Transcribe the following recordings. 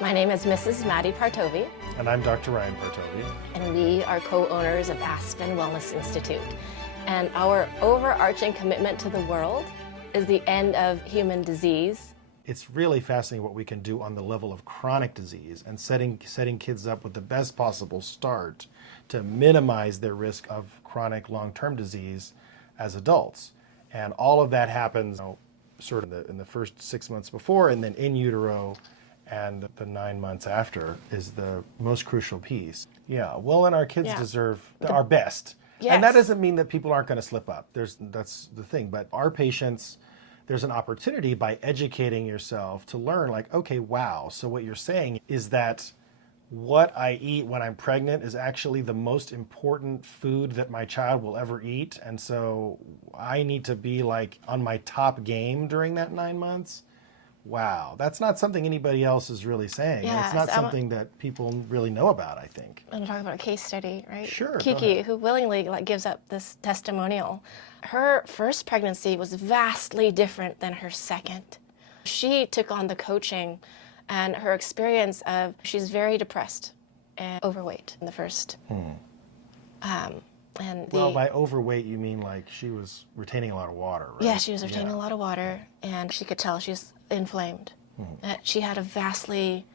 My name is Mrs. Madi Partovi. And I'm Dr. Ryan Partovi. And we are co-owners of Aspen Wellness Institute. And our overarching commitment to the world is the end of human disease. It's really fascinating what we can do on the level of chronic disease and setting kids up with the best possible start to minimize their risk of chronic long-term disease as adults. And all of that happens sort of in the first 6 months before, and then in utero, and the 9 months after is the most crucial piece. Yeah, well, and our kids deserve our best. Yes. And that doesn't mean that people aren't going to slip up. That's the thing. But our patients, there's an opportunity by educating yourself to learn, like, okay, wow, so what you're saying is that what I eat when I'm pregnant is actually the most important food that my child will ever eat. And so I need to be like on my top game during that 9 months. Wow, that's not something anybody else is really saying. Yeah, it's not something that people really know about, I think. I'm talking about a case study, right? Sure. Kiki, who willingly gives up this testimonial. Her first pregnancy was vastly different than her second. She took on the coaching, and her experience of she's very depressed and overweight in the first. Well, by overweight, you mean like she was retaining a lot of water, right? Yeah, she was retaining a lot of water, and she could tell she's inflamed. She had a vastly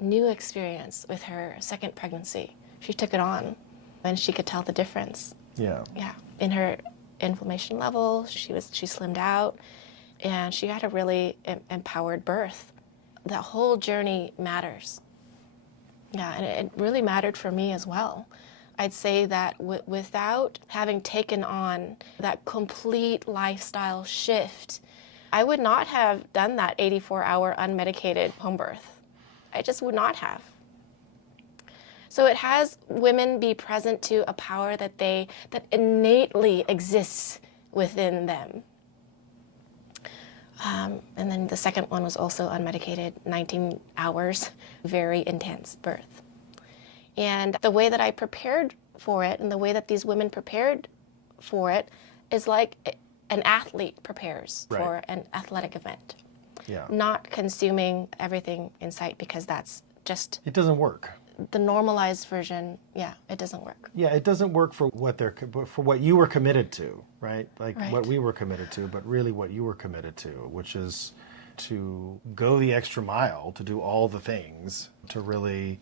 new experience with her second pregnancy. She took it on, and she could tell the difference. Yeah. Yeah, in her inflammation level, she slimmed out, and she had a really empowered birth. That whole journey matters. Yeah, and it really mattered for me as well. I'd say that without having taken on that complete lifestyle shift, I would not have done that 84-hour unmedicated home birth. I just would not have. So it has women be present to a power that innately exists within them. And then the second one was also unmedicated, 19 hours, very intense birth. And the way that I prepared for it and the way that these women prepared for it is like an athlete prepares for an athletic event. Yeah. Not consuming everything in sight, because that's just... It doesn't work. The normalized version, it doesn't work. Yeah, it doesn't work for what you were committed to, right? Like what we were committed to, but really what you were committed to, which is to go the extra mile, to do all the things, to really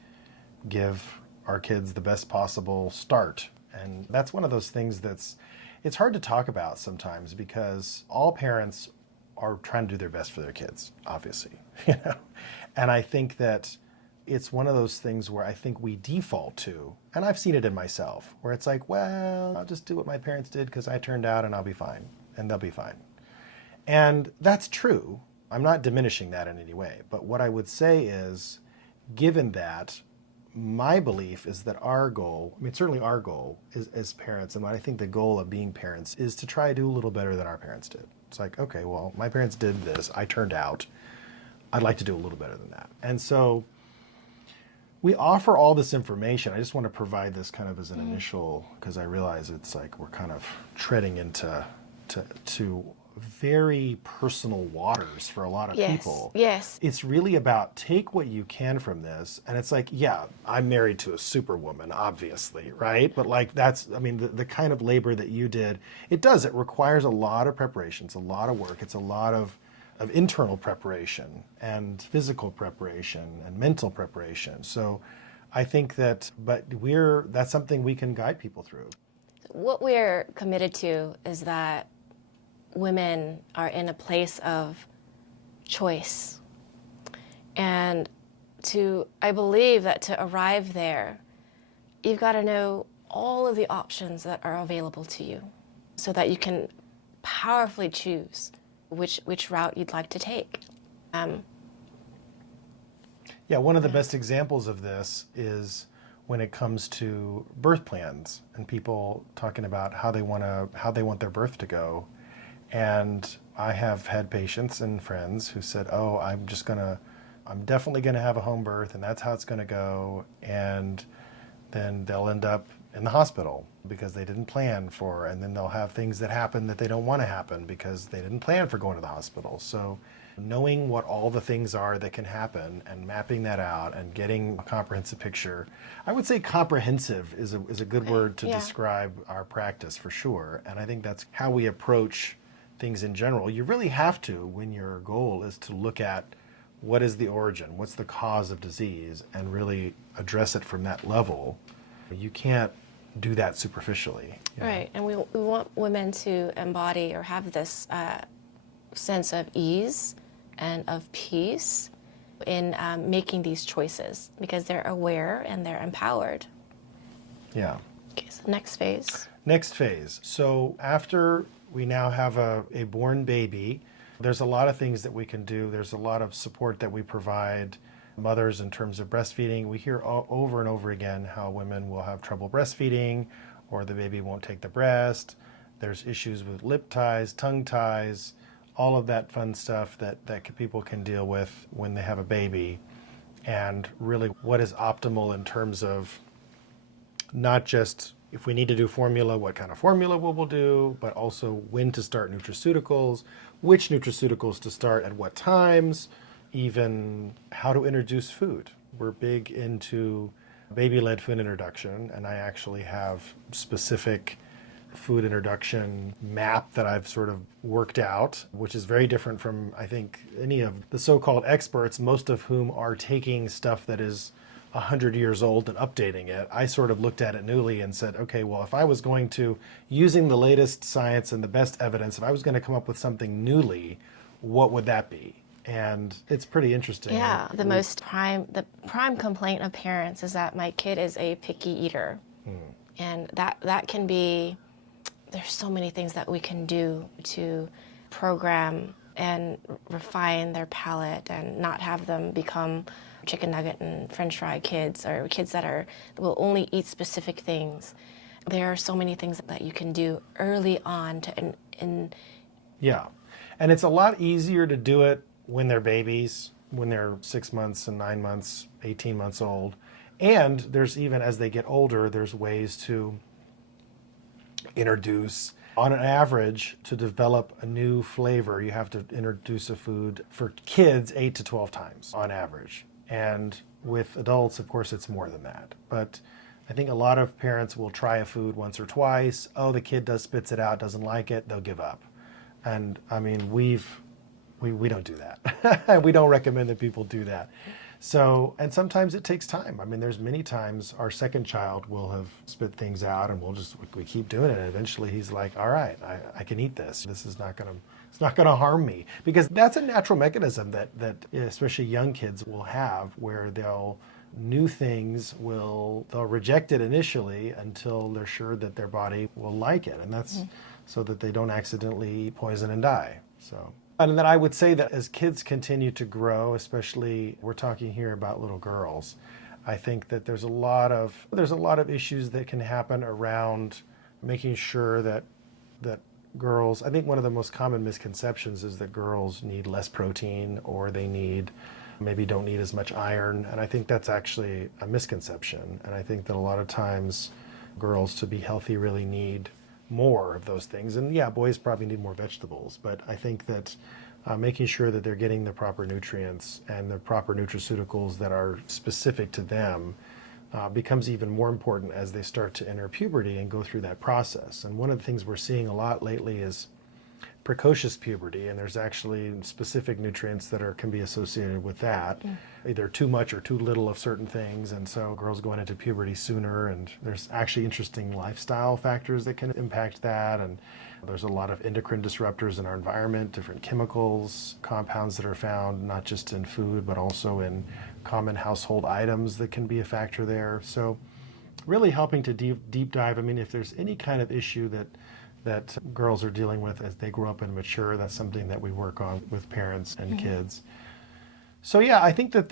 give our kids the best possible start. And that's one of those things it's hard to talk about sometimes, because all parents are trying to do their best for their kids, obviously. And I think that it's one of those things where I think we default to, and I've seen it in myself, where it's like, well, I'll just do what my parents did because I turned out and I'll be fine, and they'll be fine. And that's true. I'm not diminishing that in any way. But what I would say is, given that, my belief is that our goal, certainly our goal is, as parents, and I think the goal of being parents is to try to do a little better than our parents did. It's like, okay, well, my parents did this, I turned out, I'd like to do a little better than that. And so we offer all this information. I just want to provide this kind of as an initial, because I realize it's like we're kind of treading into to very personal waters for a lot of people. Yes. It's really about take what you can from this. And it's like, yeah, I'm married to a superwoman, obviously, right? But like the kind of labor that you did, it requires a lot of preparation. It's a lot of work. It's a lot of internal preparation and physical preparation and mental preparation. So I think that's something we can guide people through. What we're committed to is that women are in a place of choice. And I believe that to arrive there, you've got to know all of the options that are available to you so that you can powerfully choose which route you'd like to take. One of the best examples of this is when it comes to birth plans and people talking about how they want their birth to go. And I have had patients and friends who said, oh, I'm definitely gonna have a home birth, and that's how it's gonna go. And then they'll end up in the hospital because they didn't plan and then they'll have things that happen that they don't want to happen because they didn't plan for going to the hospital. So knowing what all the things are that can happen and mapping that out and getting a comprehensive picture. I would say comprehensive is a good word to describe our practice for sure. And I think that's how we approach things in general. You really have to, when your goal is to look at what is the origin, what's the cause of disease, and really address it from that level. You can't do that superficially. Right, and we want women to embody or have this sense of ease and of peace in making these choices because they're aware and they're empowered. Yeah. Okay, so next phase. Next phase. So after we now have a born baby, there's a lot of things that we can do. There's a lot of support that we provide mothers in terms of breastfeeding. We hear over and over again how women will have trouble breastfeeding or the baby won't take the breast. There's issues with lip ties, tongue ties, all of that fun stuff that people can deal with when they have a baby. And really what is optimal in terms of not just if we need to do formula, what kind of formula we'll do, but also when to start nutraceuticals, which nutraceuticals to start at what times, even how to introduce food. We're big into baby-led food introduction, and I actually have specific food introduction map that I've sort of worked out, which is very different from, I think, any of the so-called experts, most of whom are taking stuff that is 100 years old and updating it. I sort of looked at it newly and said, okay, well, if I was going to, using the latest science and the best evidence, if I was going to come up with something newly, what would that be? And it's pretty interesting. Yeah, the prime complaint of parents is that my kid is a picky eater. And that can be, there's so many things that we can do to program and refine their palate and not have them become chicken nugget and french fry kids or kids that will only eat specific things. There are so many things that you can do early on to Yeah, and it's a lot easier to do it when they're babies, when they're 6 months and 9 months, 18 months old. And there's even as they get older, there's ways to introduce, on an average, to develop a new flavor, you have to introduce a food for kids 8 to 12 times on average. And with adults, of course, it's more than that. But I think a lot of parents will try a food once or twice. Oh, the kid spits it out, doesn't like it, they'll give up. And I mean, we don't do that. We don't recommend that people do that. So, and sometimes it takes time. I mean, there's many times our second child will have spit things out and we keep doing it. And eventually he's like, all right, I can eat this. This is not going to, it's not going to harm me. Because that's a natural mechanism that especially young kids will have where they'll reject it initially until they're sure that their body will like it. And that's so that they don't accidentally eat poison and die. So. And then I would say that as kids continue to grow, especially we're talking here about little girls, I think that there's a lot of issues that can happen around making sure that girls, I think one of the most common misconceptions is that girls need less protein or they maybe don't need as much iron. And I think that's actually a misconception. And I think that a lot of times girls to be healthy really need more of those things. And yeah, boys probably need more vegetables, but I think that making sure that they're getting the proper nutrients and the proper nutraceuticals that are specific to them becomes even more important as they start to enter puberty and go through that process. And one of the things we're seeing a lot lately is precocious puberty, and there's actually specific nutrients that can be associated with that, either too much or too little of certain things, and so girls going into puberty sooner, and there's actually interesting lifestyle factors that can impact that, and there's a lot of endocrine disruptors in our environment, different chemicals, compounds that are found not just in food but also in common household items that can be a factor there. So really helping to deep dive. I mean, if there's any kind of issue that girls are dealing with as they grow up and mature, that's something that we work on with parents and kids. So yeah, I think that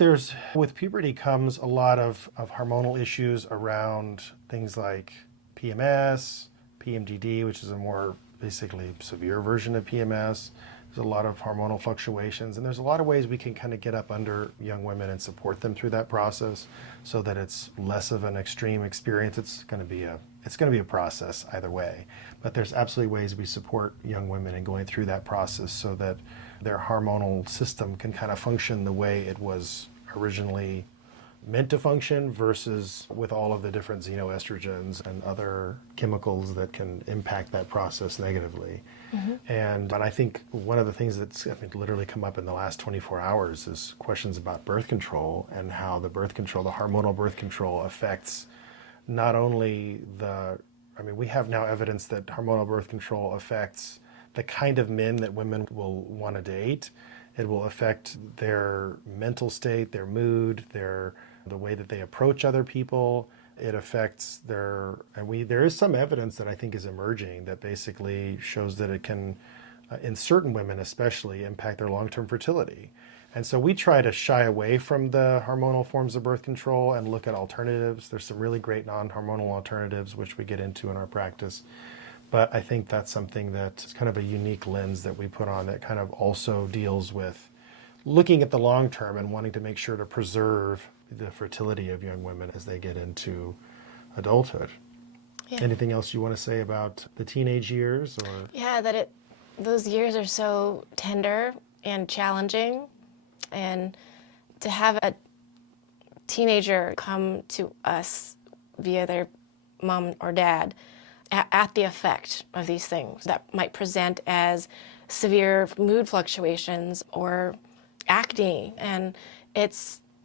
with puberty comes a lot of hormonal issues around things like PMS, PMDD, which is a more basically severe version of PMS. There's a lot of hormonal fluctuations, and there's a lot of ways we can kind of get up under young women and support them through that process so that it's less of an extreme experience. It's going to be a it's going to be a process either way, but there's absolutely ways we support young women in going through that process so that their hormonal system can kind of function the way it was originally meant to function versus with all of the different xenoestrogens and other chemicals that can impact that process negatively. And I think one of the things that's literally come up in the last 24 hours is questions about birth control and how the hormonal birth control affects not only we have now evidence that hormonal birth control affects the kind of men that women will want to date. It will affect their mental state, their mood, the way that they approach other people. It affects there is some evidence that I think is emerging that basically shows that it can, in certain women especially, impact their long-term fertility. And so we try to shy away from the hormonal forms of birth control and look at alternatives. There's some really great non-hormonal alternatives, which we get into in our practice. But I think that's something that's kind of a unique lens that we put on that kind of also deals with looking at the long term and wanting to make sure to preserve the fertility of young women as they get into adulthood. Yeah. Anything else you want to say about the teenage years? Or yeah, those years are so tender and challenging, and to have a teenager come to us via their mom or dad at the effect of these things that might present as severe mood fluctuations or acne, and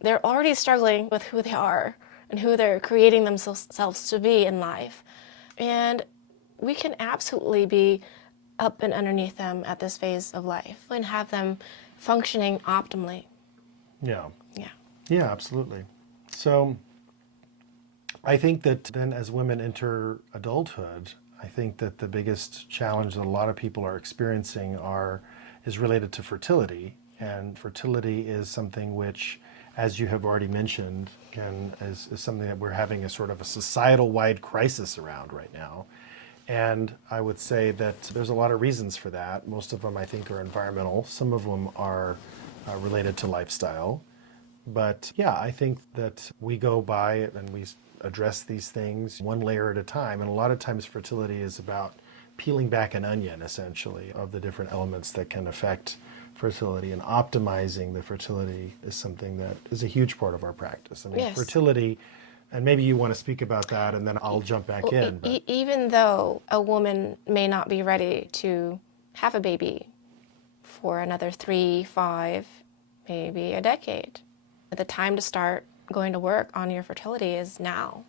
they're already struggling with who they are and who they're creating themselves to be in life. And we can absolutely be up and underneath them at this phase of life and have them functioning optimally. Yeah. Yeah. Yeah, absolutely. So I think that then as women enter adulthood, I think that the biggest challenge that a lot of people are experiencing is related to fertility. And fertility is something which, as you have already mentioned, is something that we're having a sort of a societal-wide crisis around right now. And I would say that there's a lot of reasons for that. Most of them, I think, are environmental. Some of them are related to lifestyle. But yeah, I think that we go by it and we address these things one layer at a time. And a lot of times fertility is about peeling back an onion, essentially, of the different elements that can affect fertility, and optimizing the fertility is something that is a huge part of our practice. I mean, yes. Fertility, and maybe you want to speak about that, and then I'll jump back in. Even though a woman may not be ready to have a baby for another 3, 5, maybe a decade, the time to start going to work on your fertility is now.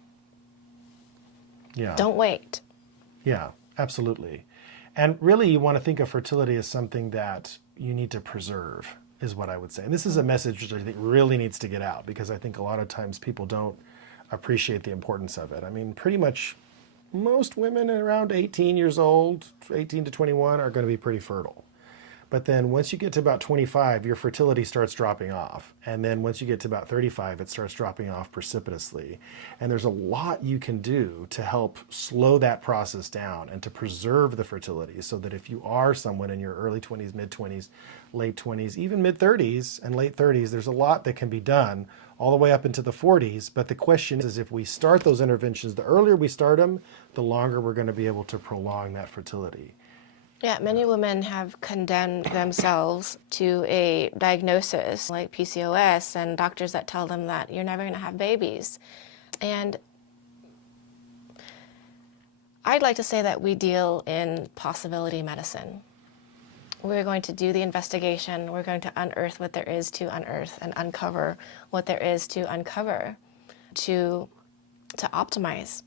Yeah. Don't wait. Yeah, absolutely. And really, you want to think of fertility as something that you need to preserve, is what I would say. And this is a message which I think really needs to get out, because I think a lot of times people don't appreciate the importance of it. I mean, pretty much most women around 18 years old, 18 to 21, are going to be pretty fertile. But then once you get to about 25, your fertility starts dropping off. And then once you get to about 35, it starts dropping off precipitously. And there's a lot you can do to help slow that process down and to preserve the fertility, so that if you are someone in your early 20s, mid-20s, late 20s, even mid-30s and late 30s, there's a lot that can be done all the way up into the 40s. But the question is if we start those interventions, the earlier we start them, the longer we're going to be able to prolong that fertility. Yeah, many women have condemned themselves to a diagnosis like PCOS and doctors that tell them that you're never going to have babies. And I'd like to say that we deal in possibility medicine. We're going to do the investigation. We're going to unearth what there is to unearth and uncover what there is to uncover to optimize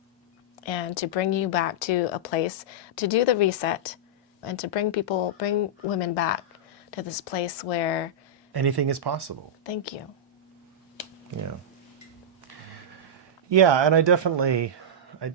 and to bring you back to a place to do the reset and to bring women back to this place where anything is possible. Thank you. Yeah. Yeah, and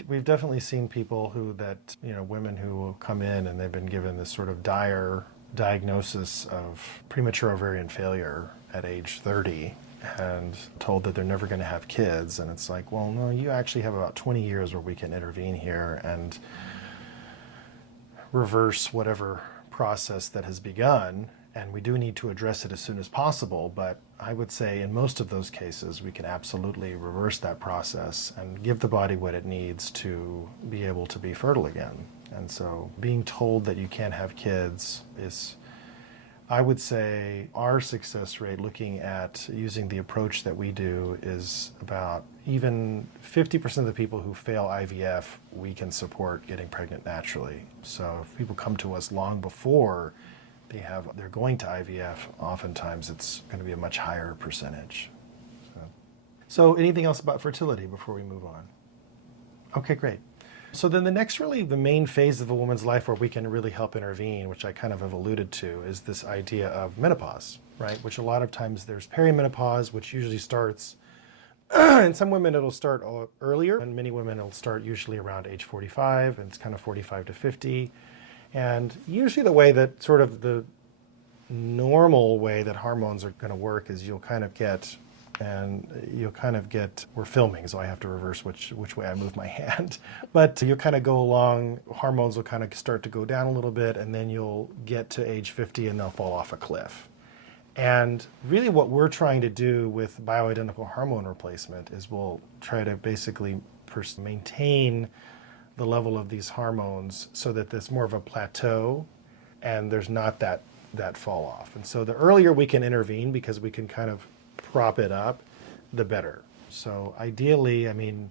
we've definitely seen people women who will come in and they've been given this sort of dire diagnosis of premature ovarian failure at age 30 and told that they're never going to have kids. And it's like, well, no, you actually have about 20 years where we can intervene here and reverse whatever process that has begun. and we do need to address it as soon as possible, but I would say in most of those cases we can absolutely reverse that process and give the body what it needs to be able to be fertile again. And so being told that you can't have kids is, I would say our success rate looking at using the approach that we do is about even 50% of the people who fail IVF, we can support getting pregnant naturally. So if people come to us long before they're going to IVF, oftentimes it's going to be a much higher percentage. So anything else about fertility before we move on? Okay, great. So then the main phase of a woman's life where we can really help intervene, which I kind of have alluded to, is this idea of menopause, right? Which a lot of times there's perimenopause, which usually starts, in some women it'll start earlier, and many women it'll start usually around age 45, and it's kind of 45 to 50. And usually the way that sort of the normal way that hormones are going to work is you'll kind of get, we're filming, so I have to reverse which way I move my hand. But you'll kind of go along, hormones will kind of start to go down a little bit, and then you'll get to age 50 and they'll fall off a cliff. And really what we're trying to do with bioidentical hormone replacement is we'll try to basically maintain the level of these hormones so that there's more of a plateau and there's not that fall off. And so the earlier we can intervene, because we can kind of prop it up, the better. So ideally, I mean,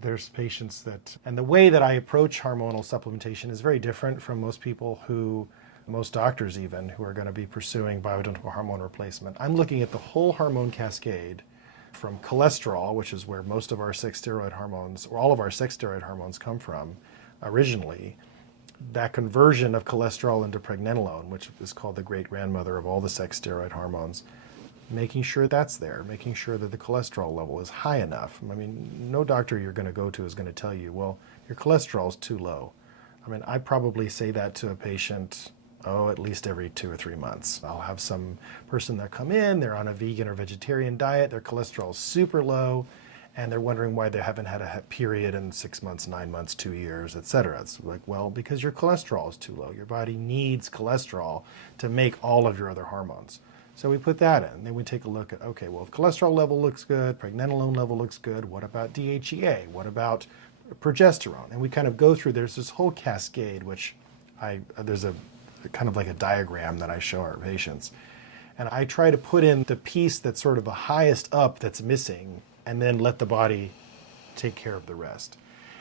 there's patients and the way that I approach hormonal supplementation is very different from most doctors even, who are going to be pursuing bioidentical hormone replacement. I'm looking at the whole hormone cascade, from cholesterol, which is where most of our sex steroid hormones, or all of our sex steroid hormones come from originally, that conversion of cholesterol into pregnenolone, which is called the great grandmother of all the sex steroid hormones, making sure that's there, making sure that the cholesterol level is high enough. I mean, no doctor you're going to go to is going to tell you, well, your cholesterol is too low. I mean, I probably say that to a patient, at least every 2 or 3 months. I'll have some person that come in, they're on a vegan or vegetarian diet, their cholesterol is super low, and they're wondering why they haven't had a period in 6 months, 9 months, 2 years, etc. It's like, well, because your cholesterol is too low. Your body needs cholesterol to make all of your other hormones. So we put that in. Then we take a look at, okay, well, if cholesterol level looks good, pregnenolone level looks good, what about DHEA? What about progesterone? And we kind of go through, there's this whole cascade, which there's a kind of like a diagram that I show our patients. And I try to put in the piece that's sort of the highest up that's missing, and then let the body take care of the rest.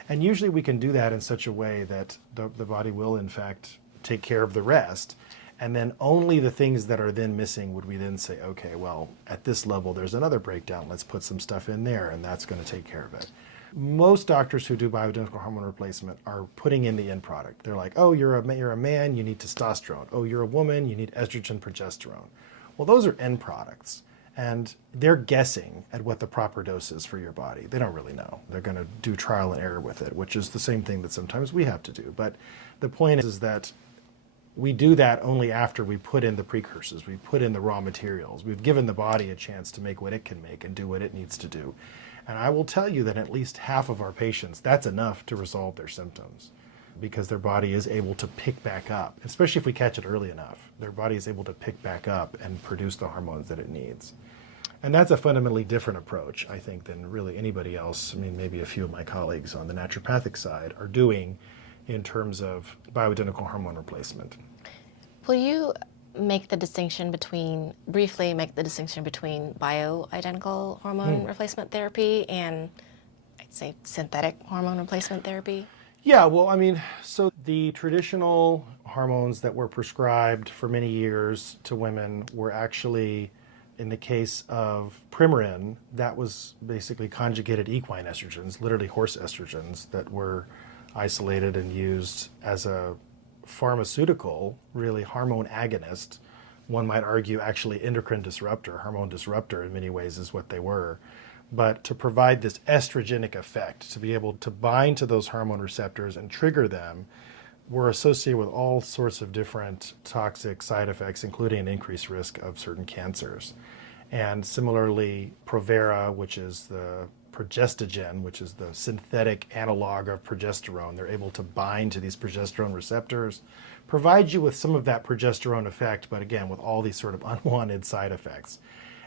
And usually we can do that in such a way that the body will, in fact, take care of the rest. And then only the things that are then missing would we then say, okay, well, at this level, there's another breakdown. Let's put some stuff in there, and that's going to take care of it. Most doctors who do bioidentical hormone replacement are putting in the end product. They're like, oh, you're a man, you need testosterone. Oh, you're a woman, you need estrogen, progesterone. Well, those are end products. And they're guessing at what the proper dose is for your body. They don't really know. They're going to do trial and error with it, which is the same thing that sometimes we have to do. But the point is that we do that only after we put in the precursors, we put in the raw materials. We've given the body a chance to make what it can make and do what it needs to do. And I will tell you that at least half of our patients, that's enough to resolve their symptoms, because their body is able to pick back up, especially if we catch it early enough. Their body is able to pick back up and produce the hormones that it needs. And that's a fundamentally different approach, I think, than really anybody else. I mean, maybe a few of my colleagues on the naturopathic side are doing in terms of bioidentical hormone replacement. Will you briefly make the distinction between bioidentical hormone replacement therapy and, I'd say, synthetic hormone replacement therapy? Yeah, well, I mean, so the traditional hormones that were prescribed for many years to women were actually, in the case of Premarin, that was basically conjugated equine estrogens, literally horse estrogens, that were isolated and used as a pharmaceutical, really hormone agonist. One might argue actually endocrine disruptor, hormone disruptor in many ways is what they were. But to provide this estrogenic effect, to be able to bind to those hormone receptors and trigger them, were associated with all sorts of different toxic side effects, including an increased risk of certain cancers. And similarly, Provera, which is the progestogen, which is the synthetic analog of progesterone. They're able to bind to these progesterone receptors, provide you with some of that progesterone effect, but again, with all these sort of unwanted side effects.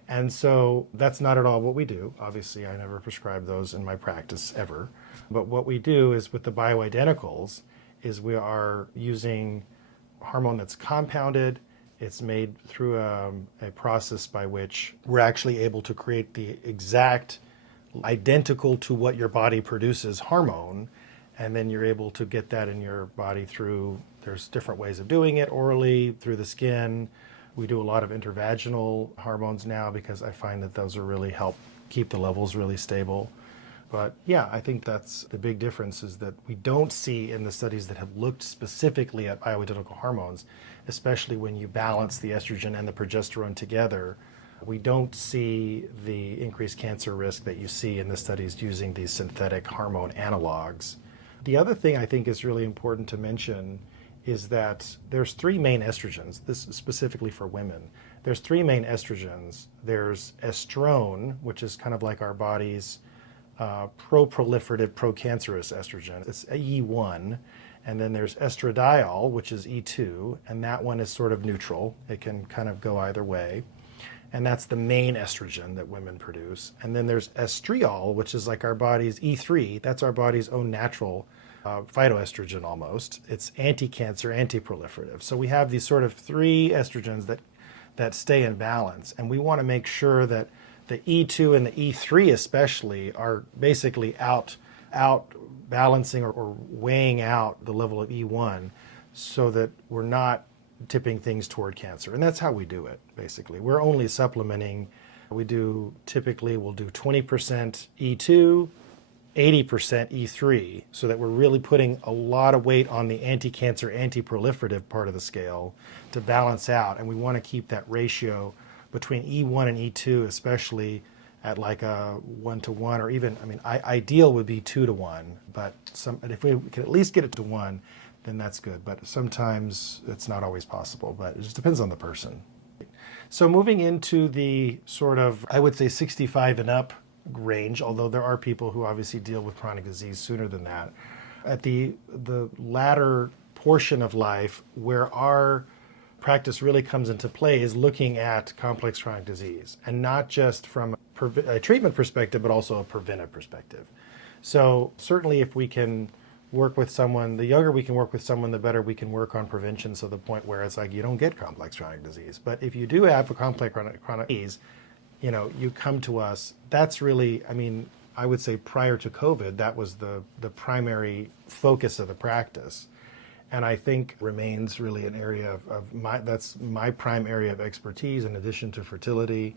And so that's not at all what we do. Obviously, I never prescribe those in my practice ever. But what we do is with the bioidenticals is we are using hormone that's compounded. It's made through a process by which we're actually able to create the exact identical to what your body produces hormone, and then you're able to get that in your body through, there's different ways of doing it, orally, through the skin. We do a lot of intravaginal hormones now because I find that those are really help keep the levels really stable. But yeah, I think that's the big difference, is that we don't see in the studies that have looked specifically at bioidentical hormones, especially when you balance the estrogen and the progesterone together, we don't see the increased cancer risk that you see in the studies using these synthetic hormone analogs. The other thing I think is really important to mention is that there's three main estrogens, this is specifically for women. There's three main estrogens. There's estrone, which is kind of like our body's pro-proliferative, pro-cancerous estrogen. It's E1. And then there's estradiol, which is E2, and that one is sort of neutral. It can kind of go either way. And that's the main estrogen that women produce. And then there's estriol, which is like our body's E3. That's our body's own natural phytoestrogen almost. It's anti-cancer, anti-proliferative. So we have these sort of three estrogens that stay in balance. And we want to make sure that the E2 and the E3 especially are basically out balancing or weighing out the level of E1 so that we're not tipping things toward cancer. And that's how we do it, basically. We're only supplementing. We'll do 20% E2, 80% E3, so that we're really putting a lot of weight on the anti-cancer, anti-proliferative part of the scale to balance out. And we want to keep that ratio between E1 and E2, especially at like a 1-to-1, or even, ideal would be 2-to-1, but if we can at least get it to 1, then that's good. But sometimes it's not always possible, but it just depends on the person. So moving into the sort of, I would say 65 and up range, although there are people who obviously deal with chronic disease sooner than that. At the latter portion of life, where our practice really comes into play is looking at complex chronic disease, and not just from a treatment perspective, but also a preventive perspective. So certainly if we can work with someone, the younger we can work with someone, the better we can work on prevention, so the point where it's like you don't get complex chronic disease. But if you do have a complex chronic disease, you come to us, that's really, I would say prior to COVID, that was the primary focus of the practice. And I think remains really an area that's my prime area of expertise in addition to fertility.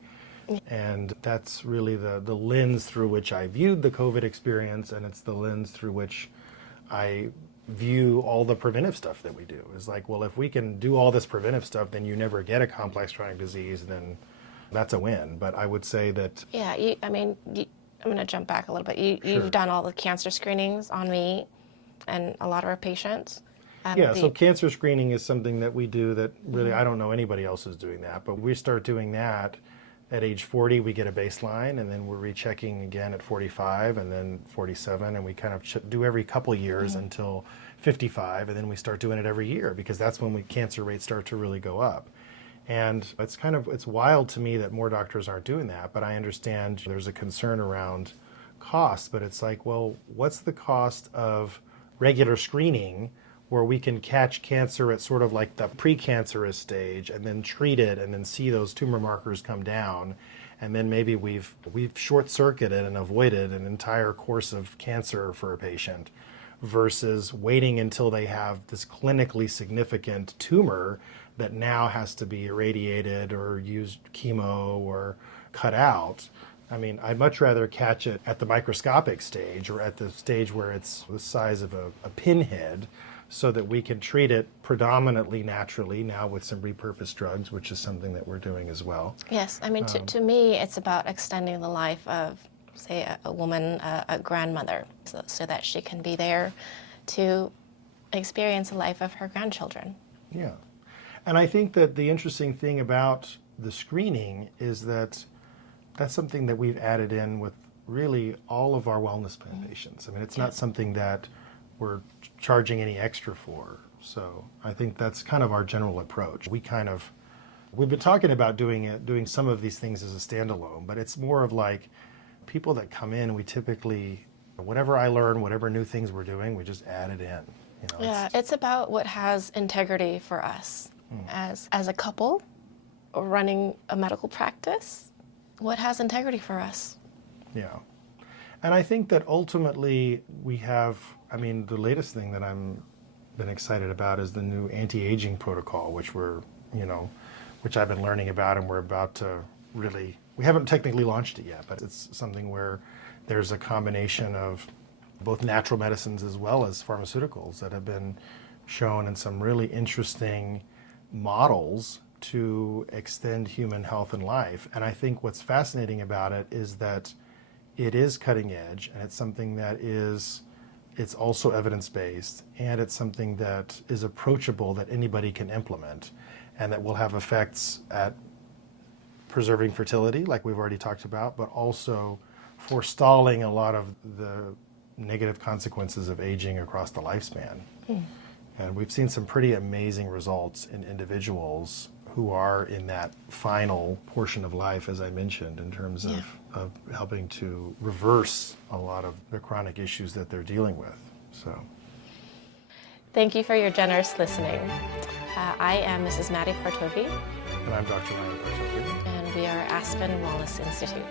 And that's really the lens through which I viewed the COVID experience, and it's the lens through which I view all the preventive stuff that we do. It's like, well, if we can do all this preventive stuff, then you never get a complex chronic disease, then that's a win. But I would say that... Yeah, I'm going to jump back a little bit. You've Sure. done all the cancer screenings on me and a lot of our patients. So cancer screening is something that we do that really, I don't know anybody else is doing that, but we start doing that at age 40, we get a baseline, and then we're rechecking again at 45 and then 47, and we kind of do every couple years until 55, and then we start doing it every year because that's when cancer rates start to really go up. And it's wild to me that more doctors aren't doing that, but I understand there's a concern around cost, but it's like, well, what's the cost of regular screening where we can catch cancer at sort of like the precancerous stage and then treat it and then see those tumor markers come down, and then maybe we've short-circuited and avoided an entire course of cancer for a patient, versus waiting until they have this clinically significant tumor that now has to be irradiated or use chemo or cut out. I'd much rather catch it at the microscopic stage, or at the stage where it's the size of a pinhead, so that we can treat it predominantly naturally now with some repurposed drugs, which is something that we're doing as well. Yes, to me, it's about extending the life of, say, a woman, a grandmother, so that she can be there to experience the life of her grandchildren. Yeah. And I think that the interesting thing about the screening is that that's something that we've added in with really all of our wellness plan patients. I mean, it's not something that we're charging any extra for. So I think that's kind of our general approach. We've been talking about doing some of these things as a standalone, but it's more of like people that come in, we typically, whatever I learn, whatever new things we're doing, we just add it in. It's about what has integrity for us as a couple running a medical practice. What has integrity for us? Yeah. And I think that ultimately we have, I mean, the latest thing that I'm been excited about is the new AntiAging Protocol, which which I've been learning about, and we're about to we haven't technically launched it yet, but it's something where there's a combination of both natural medicines as well as pharmaceuticals that have been shown in some really interesting models to extend human health and life. And I think what's fascinating about it is that it is cutting edge, and it's something that it's also evidence-based, and it's something that is approachable, that anybody can implement, and that will have effects at preserving fertility, like we've already talked about, but also forestalling a lot of the negative consequences of aging across the lifespan. And we've seen some pretty amazing results in individuals who are in that final portion of life, as I mentioned, in terms of helping to reverse a lot of the chronic issues that they're dealing with. So, thank you for your generous listening. I am Mrs. Madi Partovi. And I'm Dr. Madi Partovi. And we are Aspen Wellness Institute.